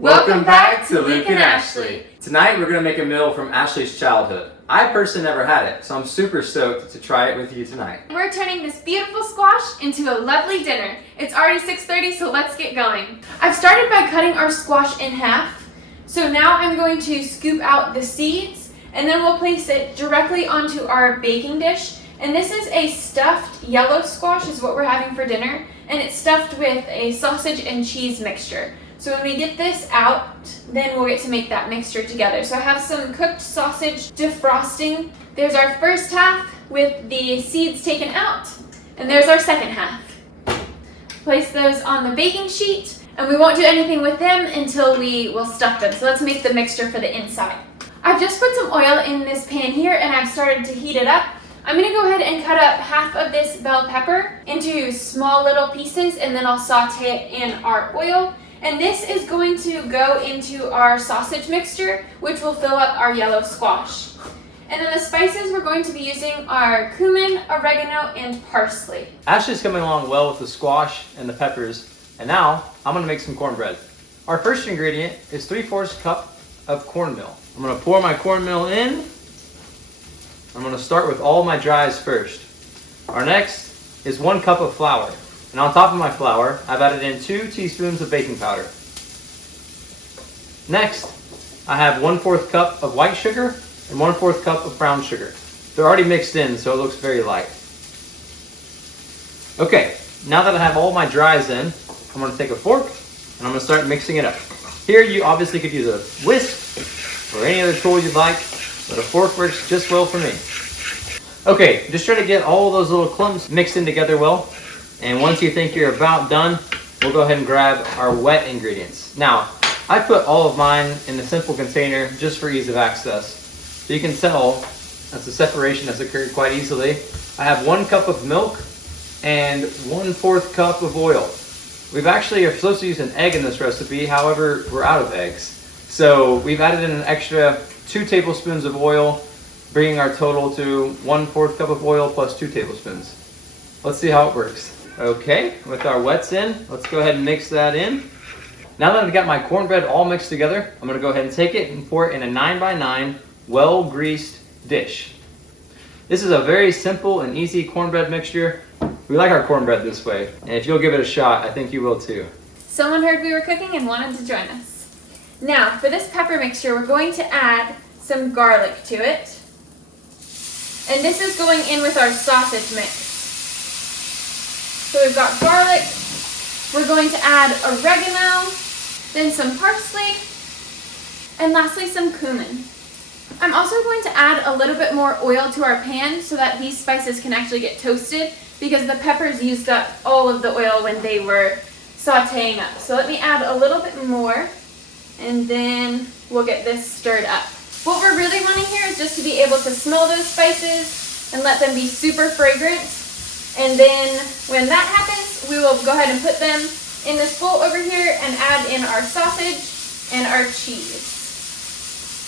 Welcome back to Luke and Ashley. Tonight we're going to make a meal from Ashley's childhood. I personally never had it, so I'm super stoked to try it with you tonight. We're turning this beautiful squash into a lovely dinner. It's already 6:30, so let's get going. I've started by cutting our squash in half. So now I'm going to scoop out the seeds, and then we'll place it directly onto our baking dish. And this is a stuffed yellow squash is what we're having for dinner, and it's stuffed with a sausage and cheese mixture. So when we get this out, then we'll get to make that mixture together. So I have some cooked sausage defrosting. There's our first half with the seeds taken out, and there's our second half. Place those on the baking sheet, and we won't do anything with them until we will stuff them. So let's make the mixture for the inside. I've just put some oil in this pan here, and I've started to heat it up. I'm gonna go ahead and cut up half of this bell pepper into small little pieces, and then I'll saute it in our oil. And this is going to go into our sausage mixture, which will fill up our yellow squash. And then the spices we're going to be using are cumin, oregano, and parsley. Ashley's coming along well with the squash and the peppers, and now I'm gonna make some cornbread. Our first ingredient is 3/4 cup of cornmeal. I'm gonna pour my cornmeal in. I'm gonna start with all my dries first. Our next is 1 cup of flour. And on top of my flour, I've added in 2 teaspoons of baking powder. Next, I have 1/4 cup of white sugar and 1/4 cup of brown sugar. They're already mixed in, so it looks very light. Okay, now that I have all my dries in, I'm gonna take a fork and I'm gonna start mixing it up. Here you obviously could use a whisk or any other tool you'd like, but a fork works just well for me. Okay, just try to get all those little clumps mixed in together well. And once you think you're about done, we'll go ahead and grab our wet ingredients. Now, I put all of mine in a simple container just for ease of access. So you can tell that the separation has occurred quite easily. I have 1 cup of milk and 1/4 cup of oil. We've actually are supposed to use an egg in this recipe, however, we're out of eggs. So we've added in an extra 2 tablespoons of oil, bringing our total to 1/4 cup of oil plus 2 tablespoons. Let's see how it works. Okay, with our wets in, let's go ahead and mix that in. Now that I've got my cornbread all mixed together, I'm gonna go ahead and take it and pour it in a 9x9 well-greased dish. This is a very simple and easy cornbread mixture. We like our cornbread this way, and if you'll give it a shot, I think you will too. Someone heard we were cooking and wanted to join us. Now, for this pepper mixture, we're going to add some garlic to it. And this is going in with our sausage mix. So we've got garlic, we're going to add oregano, then some parsley, and lastly some cumin. I'm also going to add a little bit more oil to our pan so that these spices can actually get toasted because the peppers used up all of the oil when they were sauteing up. So let me add a little bit more, and then we'll get this stirred up. What we're really wanting here is just to be able to smell those spices and let them be super fragrant. And then when that happens, we will go ahead and put them in this bowl over here and add in our sausage and our cheese.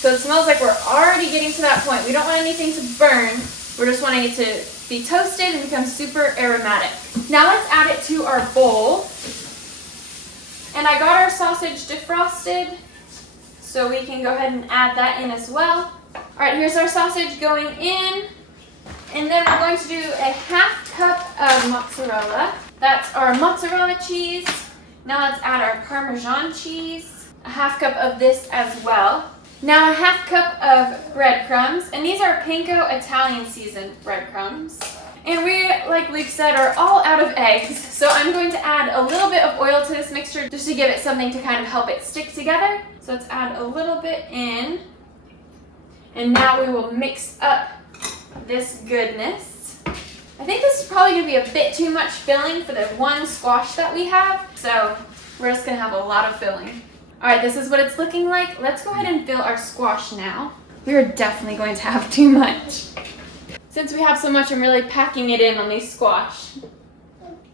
So it smells like we're already getting to that point. We don't want anything to burn. We're just wanting it to be toasted and become super aromatic. Now let's add it to our bowl. And I got our sausage defrosted, so we can go ahead and add that in as well. All right, here's our sausage going in. And then we're going to do a 1/2 cup of mozzarella. That's our mozzarella cheese. Now let's add our Parmesan cheese. A 1/2 cup of this as well. Now a 1/2 cup of breadcrumbs. And these are panko Italian seasoned breadcrumbs. And we, like Luke said, are all out of eggs. So I'm going to add a little bit of oil to this mixture just to give it something to kind of help it stick together. So let's add a little bit in. And now we will mix up this goodness. I think this is probably going to be a bit too much filling for the one squash that we have. So we're just going to have a lot of filling. All right, this is what it's looking like. Let's go ahead and fill our squash now. We're definitely going to have too much. Since we have so much, I'm really packing it in on these squash.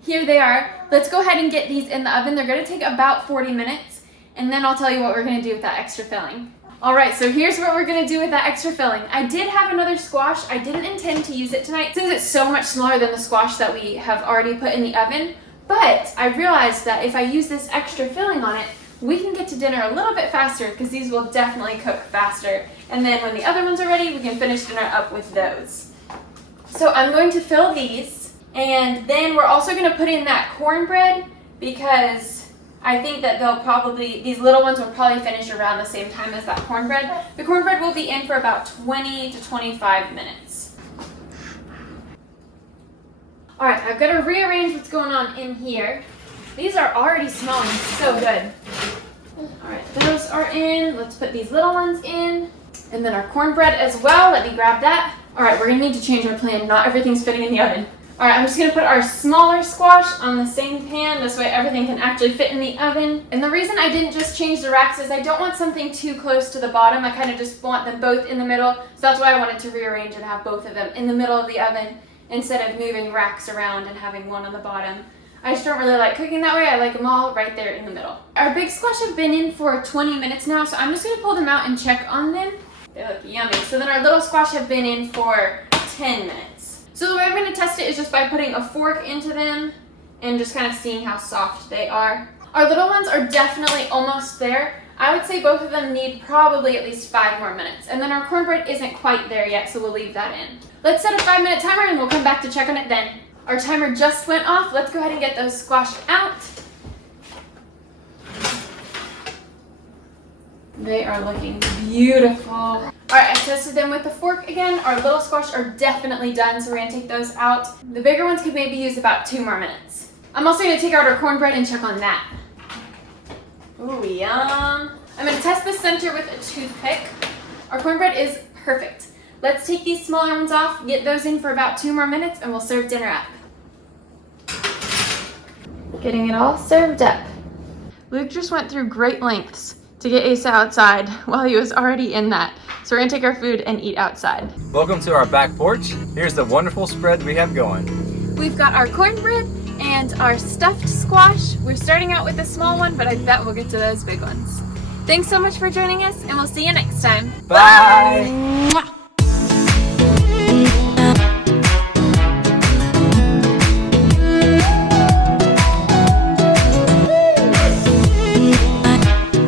Here they are. Let's go ahead and get these in the oven. They're going to take about 40 minutes, and then I'll tell you what we're going to do with that extra filling. All right, so here's what we're going to do with that extra filling. I did have another squash. I didn't intend to use it tonight since it's so much smaller than the squash that we have already put in the oven. But I realized that if I use this extra filling on it, we can get to dinner a little bit faster because these will definitely cook faster. And then when the other ones are ready, we can finish dinner up with those. So I'm going to fill these, and then we're also going to put in that cornbread because I think that these little ones will probably finish around the same time as that cornbread. The cornbread will be in for about 20 to 25 minutes. All right, I've got to rearrange what's going on in here. These are already smelling so good. All right, those are in. Let's put these little ones in. And then our cornbread as well. Let me grab that. All right, we're gonna need to change our plan. Not everything's fitting in the oven. All right, I'm just gonna put our smaller squash on the same pan. This way everything can actually fit in the oven. And the reason I didn't just change the racks is I don't want something too close to the bottom. I kind of just want them both in the middle. So that's why I wanted to rearrange and have both of them in the middle of the oven instead of moving racks around and having one on the bottom. I just don't really like cooking that way. I like them all right there in the middle. Our big squash have been in for 20 minutes now, so I'm just gonna pull them out and check on them. They look yummy. So then our little squash have been in for 10 minutes. So the way I'm gonna test it is just by putting a fork into them and just kind of seeing how soft they are. Our little ones are definitely almost there. I would say both of them need probably at least 5 more minutes. And then our cornbread isn't quite there yet, so we'll leave that in. Let's set a 5-minute timer and we'll come back to check on it then. Our timer just went off. Let's go ahead and get those squash out. They are looking beautiful. All right, I tested them with the fork again. Our little squash are definitely done, so we're gonna take those out. The bigger ones could maybe use about 2 more minutes. I'm also gonna take out our cornbread and check on that. Ooh, yum. I'm gonna test the center with a toothpick. Our cornbread is perfect. Let's take these smaller ones off, get those in for about 2 more minutes, and we'll serve dinner up. Getting it all served up. Luke just went through great lengths to get Asa outside while he was already in that. So we're gonna take our food and eat outside. Welcome to our back porch. Here's the wonderful spread we have going. We've got our cornbread and our stuffed squash. We're starting out with the small one, but I bet we'll get to those big ones. Thanks so much for joining us, and we'll see you next time. Bye.